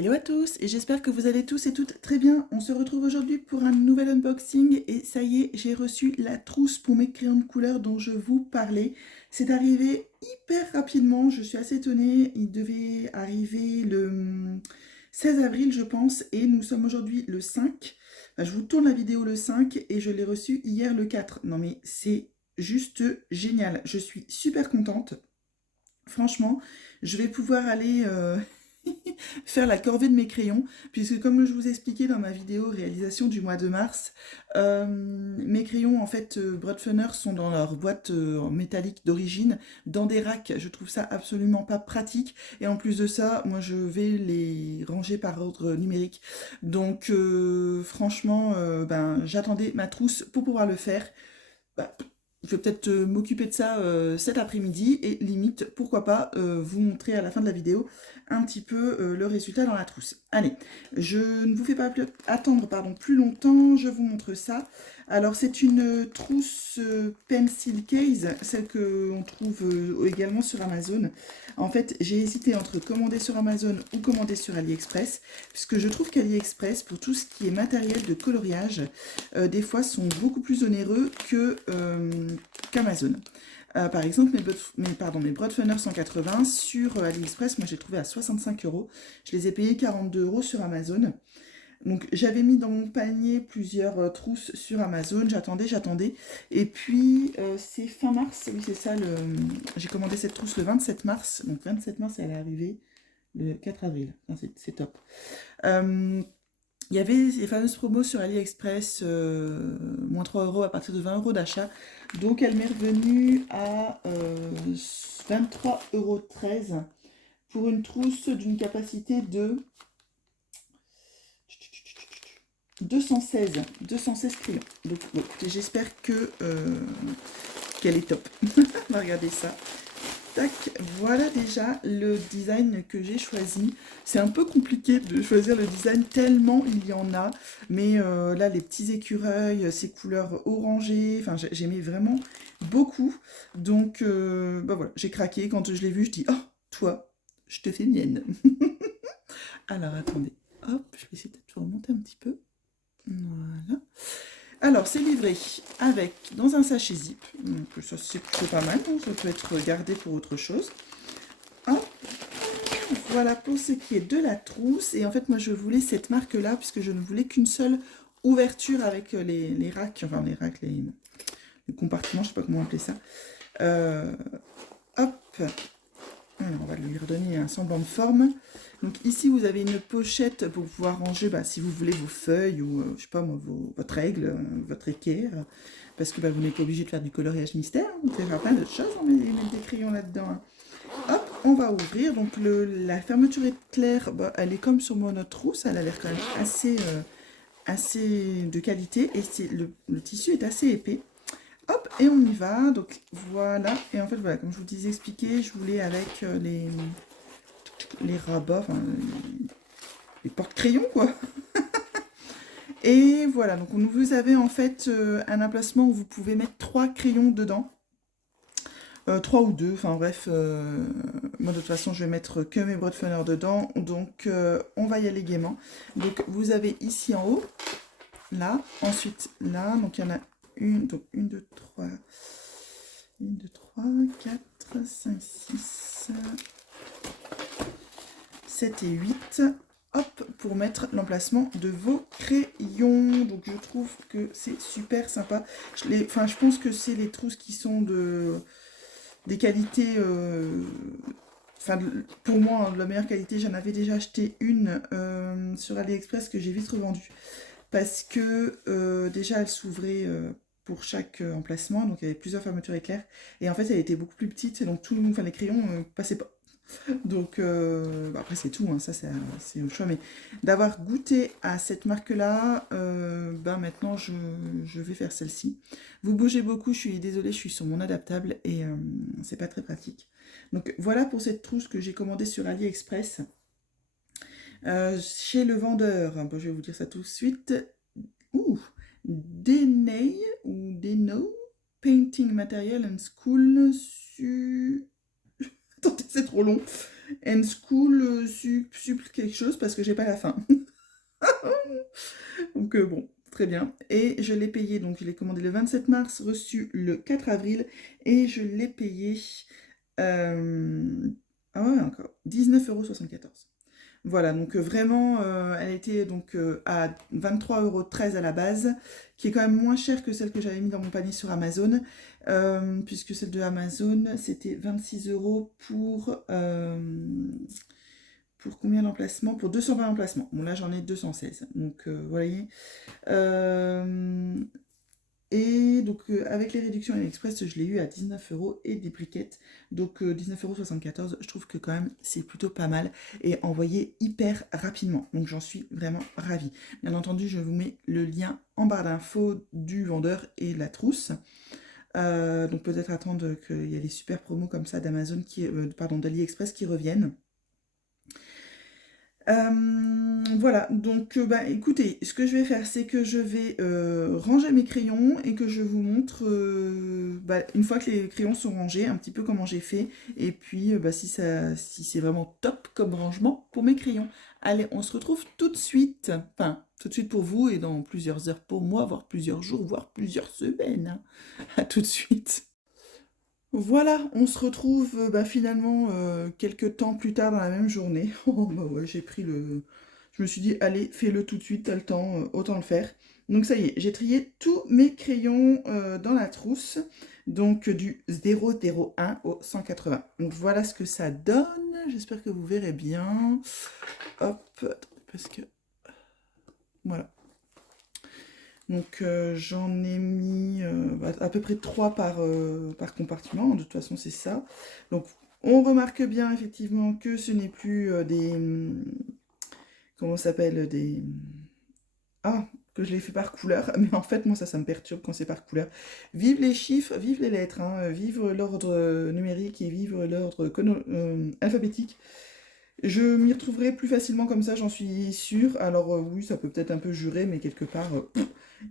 Hello à tous et j'espère que vous allez tous et toutes très bien. On se retrouve aujourd'hui pour un nouvel unboxing et ça y est, j'ai reçu la trousse pour mes crayons de couleur dont je vous parlais. C'est arrivé hyper rapidement, je suis assez étonnée. Il devait arriver le 16 avril je pense et nous sommes aujourd'hui le 5. Enfin, je vous tourne la vidéo le 5 et je l'ai reçu hier le 4. Non mais c'est juste génial, je suis super contente. Franchement, je vais pouvoir aller faire la corvée de mes crayons, puisque comme je vous ai expliqué dans ma vidéo réalisation du mois de mars, mes crayons en fait Brotfunner sont dans leur boîte en métallique d'origine, dans des racks. Je trouve ça absolument pas pratique, et en plus de ça, moi je vais les ranger par ordre numérique. Donc franchement, ben, j'attendais ma trousse pour pouvoir le faire. Bah, je vais peut-être m'occuper de ça cet après-midi et limite, pourquoi pas, vous montrer à la fin de la vidéo un petit peu le résultat dans la trousse. Allez, je ne vous fais pas attendre plus longtemps, je vous montre ça. Alors c'est une trousse pencil case, celle qu'on trouve également sur Amazon. En fait, j'ai hésité entre commander sur Amazon ou commander sur AliExpress, puisque je trouve qu'AliExpress, pour tout ce qui est matériel de coloriage, des fois sont beaucoup plus onéreux qu'Amazon. Par exemple, mes Broadfunner 180 sur AliExpress, moi j'ai trouvé à 65 euros. Je les ai payés 42 euros sur Amazon. Donc j'avais mis dans mon panier plusieurs trousses sur Amazon, j'attendais. Et puis c'est fin mars, oui c'est ça, j'ai commandé cette trousse le 27 mars. Donc 27 mars, elle est arrivée le 4 avril. C'est top. Il y avait les fameuses promos sur AliExpress, moins 3 euros à partir de 20 euros d'achat. Donc elle m'est revenue à 23,13 € pour une trousse d'une capacité de 216 crayons. Donc bon, j'espère qu'elle est top. On va regarder ça. Tac, voilà déjà le design que j'ai choisi. C'est un peu compliqué de choisir le design tellement il y en a. Mais là, les petits écureuils, ces couleurs orangées, enfin j'aimais vraiment beaucoup. Donc bah voilà, j'ai craqué. Quand je l'ai vu, je dis, oh, toi, je te fais mienne. Alors attendez, hop, je vais essayer de vous remonter un petit peu. Voilà. Alors, c'est livré avec, dans un sachet zip. Donc, ça, c'est plutôt pas mal. Donc, ça peut être gardé pour autre chose. Hop. Voilà pour ce qui est de la trousse. Et en fait, moi, je voulais cette marque-là, puisque je ne voulais qu'une seule ouverture avec les racks. Enfin, les racks, les compartiments, je sais pas comment appeler ça. Hop. On va lui redonner un semblant de forme. Donc ici, vous avez une pochette pour pouvoir ranger, bah, si vous voulez, vos feuilles ou, je sais pas moi, votre aigle, votre équerre. Parce que bah, vous n'êtes pas obligé de faire du coloriage mystère. Vous pouvez faire plein d'autres choses, on met des crayons là-dedans. Hein. Hop, on va ouvrir. Donc la fermeture est claire, bah, elle est comme sur mon autre trousse. Elle a l'air quand même assez de qualité. Et le tissu est assez épais. Hop, et on y va. Donc voilà. Et en fait, voilà, comme je vous disais expliqué, je voulais avec les rabats, enfin, les porte-crayons, quoi. Et voilà, donc vous avez en fait un emplacement où vous pouvez mettre 3 crayons dedans. 3 ou 2, enfin bref, moi de toute façon je vais mettre que mes Broadfunner dedans, donc on va y aller gaiement. Donc vous avez ici en haut, là, ensuite là, donc il y en a une, donc 1, 2, 3, 1, 2, 3, 4, 5, 6, 7 et 8. Hop, pour mettre l'emplacement de vos crayons. Donc je trouve que c'est super sympa. Je pense que c'est les trousses qui sont des qualités, pour moi, hein, de la meilleure qualité. J'en avais déjà acheté une sur AliExpress que j'ai vite revendue. Parce que déjà, elle s'ouvrait pour chaque emplacement. Donc il y avait plusieurs fermetures éclairs. Et en fait, elle était beaucoup plus petite. Et donc les crayons passaient pas. Donc bah après c'est tout, hein, ça c'est au choix, mais d'avoir goûté à cette marque-là, ben maintenant je vais faire celle-ci. Vous bougez beaucoup, je suis désolée, je suis sur mon adaptable et c'est pas très pratique. Donc voilà pour cette trousse que j'ai commandée sur AliExpress. Chez le vendeur, bon, je vais vous dire ça tout de suite. Ouh, Deney ou Deno Painting Material and School. Attendez, c'est trop long. and school, sup quelque chose, parce que j'ai pas la fin. Donc bon, très bien. Et je l'ai payé, donc je l'ai commandé le 27 mars, reçu le 4 avril, et je l'ai payé, ah ouais, encore, 19,74 €. Voilà, donc vraiment, elle était donc à 23,13 € à la base, qui est quand même moins cher que celle que j'avais mis dans mon panier sur Amazon, puisque celle de Amazon, c'était 26 € pour combien d'emplacements? Pour 220 emplacements. Bon, là, j'en ai 216. Donc, vous voyez. Et donc, avec les réductions AliExpress, je l'ai eu à 19 € et des briquettes. Donc, 19,74 €, je trouve que quand même, c'est plutôt pas mal. Et envoyé hyper rapidement. Donc, j'en suis vraiment ravie. Bien entendu, je vous mets le lien en barre d'infos du vendeur et de la trousse. Donc, peut-être attendre qu'il y ait des super promos comme ça d'Amazon d'AliExpress qui reviennent. Voilà, donc bah, écoutez, ce que je vais faire, c'est que je vais ranger mes crayons et que je vous montre, bah, une fois que les crayons sont rangés, un petit peu comment j'ai fait, et puis bah, si c'est vraiment top comme rangement pour mes crayons. Allez, on se retrouve tout de suite, enfin, tout de suite pour vous et dans plusieurs heures pour moi, voire plusieurs jours, voire plusieurs semaines, hein. À tout de suite. Voilà, on se retrouve bah, finalement quelques temps plus tard dans la même journée. Oh bah ouais, je me suis dit, allez, fais-le tout de suite, t'as le temps, autant le faire. Donc ça y est, j'ai trié tous mes crayons dans la trousse, donc du 001 au 180. Donc voilà ce que ça donne, j'espère que vous verrez bien. Hop, parce que... Voilà. Donc j'en ai mis à peu près 3 par compartiment, de toute façon c'est ça. Donc on remarque bien effectivement que ce n'est plus comment ça s'appelle, ah, que je l'ai fait par couleur, mais en fait moi ça me perturbe quand c'est par couleur. Vive les chiffres, vive les lettres, hein, vive l'ordre numérique et vive l'ordre alphabétique. Je m'y retrouverai plus facilement comme ça, j'en suis sûre. Alors oui, ça peut peut-être un peu jurer, mais quelque part,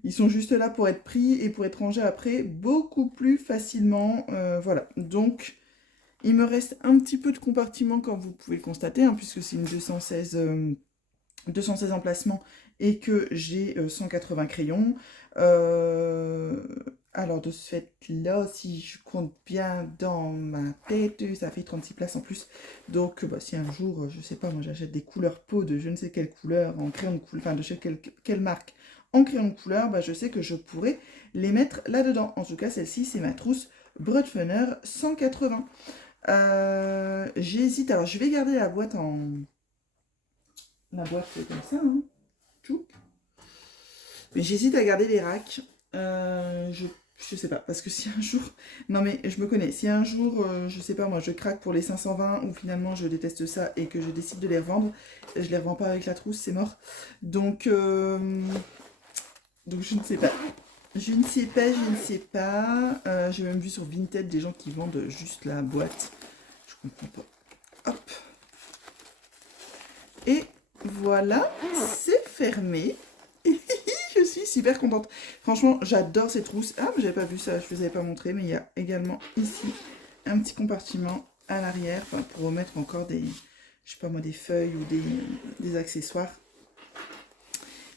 ils sont juste là pour être pris et pour être rangés après beaucoup plus facilement. Voilà, donc il me reste un petit peu de compartiment, comme vous pouvez le constater, hein, puisque c'est une 216 emplacements et que j'ai 180 crayons. Alors de ce fait-là, si je compte bien dans ma tête, ça fait 36 places en plus. Donc bah, si un jour, je sais pas, moi j'achète des couleurs peau de je ne sais quelle couleur, en crayon de couleur, enfin de chez quelle marque, en crayon de couleur, bah, je sais que je pourrais les mettre là-dedans. En tout cas, celle-ci, c'est ma trousse Broadfunner 180. J'hésite, alors je vais garder la boîte comme ça, hein. Tchoup. Mais j'hésite à garder les racks. Je sais pas, parce que si un jour... Non mais je me connais, si un jour, je sais pas moi, je craque pour les 520 ou finalement je déteste ça et que je décide de les revendre, je les revends pas avec la trousse, c'est mort. Donc je ne sais pas. Je ne sais pas, je ne sais pas. J'ai même vu sur Vinted des gens qui vendent juste la boîte. Je comprends pas. Hop. Et voilà, c'est fermé. Je suis super contente. Franchement, j'adore ces trousses. Ah, mais j'avais pas vu ça, je ne vous avais pas montré, mais il y a également ici un petit compartiment à l'arrière, enfin, pour remettre encore des, je sais pas moi, des feuilles ou des accessoires.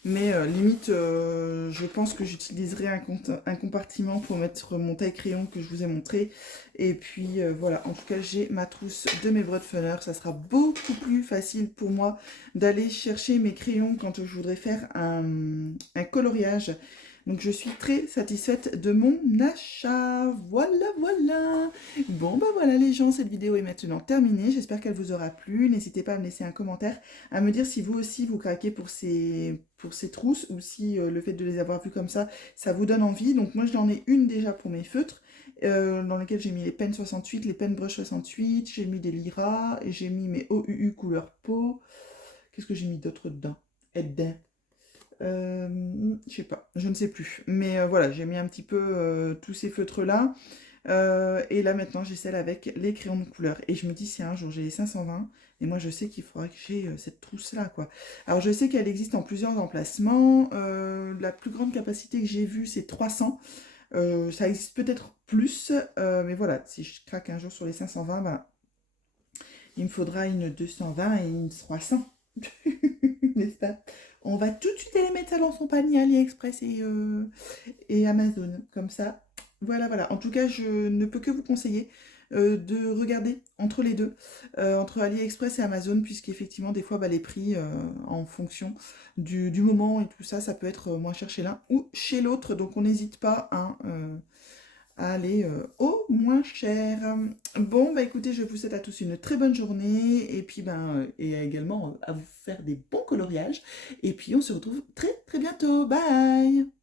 Mais limite, je pense que j'utiliserai un compartiment pour mettre mon taille-crayon que je vous ai montré. Et puis voilà, en tout cas, j'ai ma trousse de mes Broadfunner. Ça sera beaucoup plus facile pour moi d'aller chercher mes crayons quand je voudrais faire un coloriage. Donc je suis très satisfaite de mon achat. Voilà, voilà. Bon, bah voilà les gens, cette vidéo est maintenant terminée. J'espère qu'elle vous aura plu. N'hésitez pas à me laisser un commentaire, à me dire si vous aussi vous craquez pour ces trousses ou si le fait de les avoir vues comme ça vous donne envie. Donc moi j'en ai une déjà pour mes feutres, dans lesquels j'ai mis les pennes 68, les pennes brush 68, j'ai mis des liras et j'ai mis mes OUU couleur peau. Qu'est-ce que j'ai mis d'autre dedans? Edin. Je sais pas, je ne sais plus. Mais voilà, j'ai mis un petit peu tous ces feutres-là. Et là maintenant j'ai celle avec les crayons de couleur. Et je me dis si un jour j'ai les 520, et moi je sais qu'il faudra que j'ai cette trousse-là, quoi. Alors je sais qu'elle existe en plusieurs emplacements. La plus grande capacité que j'ai vue c'est 300. Ça existe peut-être plus. Mais voilà, si je craque un jour sur les 520, ben, il me faudra une 220 et une 300. N'est-ce pas? On va tout de suite aller mettre ça dans son panier AliExpress et Amazon. Comme ça, voilà, voilà. En tout cas, je ne peux que vous conseiller de regarder entre les deux, entre AliExpress et Amazon, puisqu'effectivement, des fois, bah, les prix, en fonction du moment et tout ça, ça peut être moins cher chez l'un ou chez l'autre. Donc, on n'hésite pas hein, à aller au moins cher. Bon, bah écoutez, je vous souhaite à tous une très bonne journée et puis et également à vous faire des bons coloriages. Et puis on se retrouve très très bientôt. Bye!